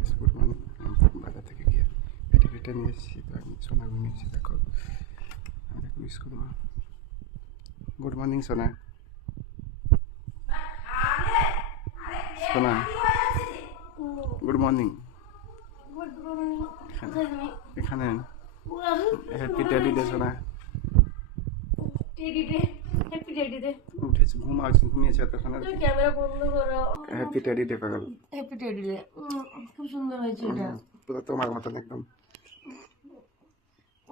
Friends, good morning. বাজার থেকে গিয়ে পেটে নিয়ে এসেছি, তো আমি সোনা ঘুমিয়েছি। দেখো আমি দেখো মিস করবো। গুড মর্নিং সোনা। সোনা গুড মর্নিং। এখানে হ্যাপি টেডি ডে সোনা। উঠেছি, ঘুমিয়েছে এতক্ষণ। ক্যামেরা বন্ধ করো। হ্যাপি টেডি ডে পাগল। Happy teddy day. খুব সুন্দর হয়েছে এটা। পুরো তোমার মতন একদম।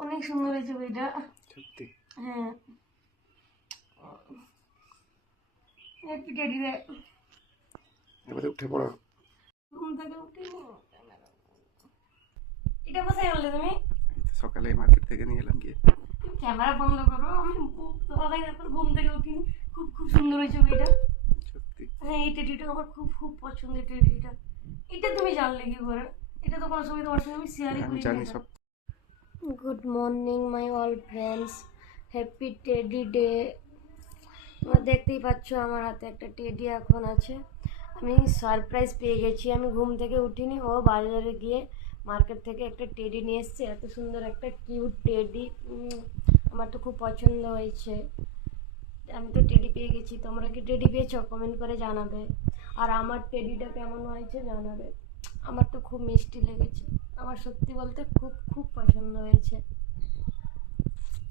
অনেক সুন্দর হয়েছে এটা। সত্যি। হ্যাঁ, হ্যাপি টেডি ডে। এবারে উঠে পড়ো। ঘুম থেকে উঠে এটা কোথায় আনলে তুমি? সকালে মার্কেট থেকে নিয়ে এলাম গিয়ে। ক্যামেরা বন্ধ করো। আমি সকালে এখন ঘুম থেকে উঠিনি। খুব খুব সুন্দর হয়েছে এটা। সত্যি। হ্যাঁ, এই টেডিটা আমার খুব খুব পছন্দের টেডিটা। এটা তুমি জানলে কি করে? এটা তো কোনো সময় তোমার সঙ্গে আমি শেয়ারই আমি করি জানি সব। Good morning my all friends, happy teddy day. তোমরা দেখতেই পাচ্ছ আমার হাতে একটা টেডি এখন আছে। আমি সারপ্রাইজ পেয়ে গেছি। আমি ঘুম থেকে উঠিনি, ও বাজারে গিয়ে মার্কেট থেকে একটা টেডি নিয়ে এসছে। এত সুন্দর একটা কিউট টেডি, আমার তো খুব পছন্দ হয়েছে। আমি তো টেডি পেয়ে গেছি। তোমরা কি টেডি পেয়েছো? কমেন্ট করে জানাবে। আর আমার টেডিটা কেমন হয়েছে জানাবে। আমার তো খুব মিষ্টি লেগেছে। আমার সত্যি বলতে খুব খুব পছন্দ হয়েছে।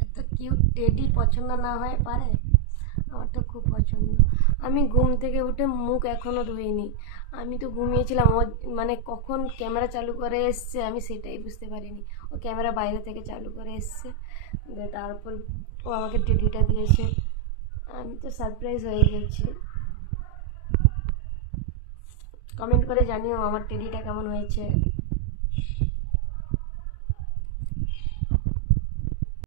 এত কিউট টেডি পছন্দ না হয়ে পারে? আমার তো খুব পছন্দ। আমি ঘুম থেকে উঠে মুখ এখনও ধুইনি। আমি তো ঘুমিয়েছিলাম। ও মানে কখন ক্যামেরা চালু করে এসছে আমি সেটাই বুঝতে পারিনি। ও ক্যামেরা বাইরে থেকে চালু করে এসছে, তারপর ও আমাকে টেডিটা দিয়েছে। আমি তো সারপ্রাইজ হয়ে গেছি। কমেন্ট করে জানিও আমার টেডিটা কেমন হয়েছে।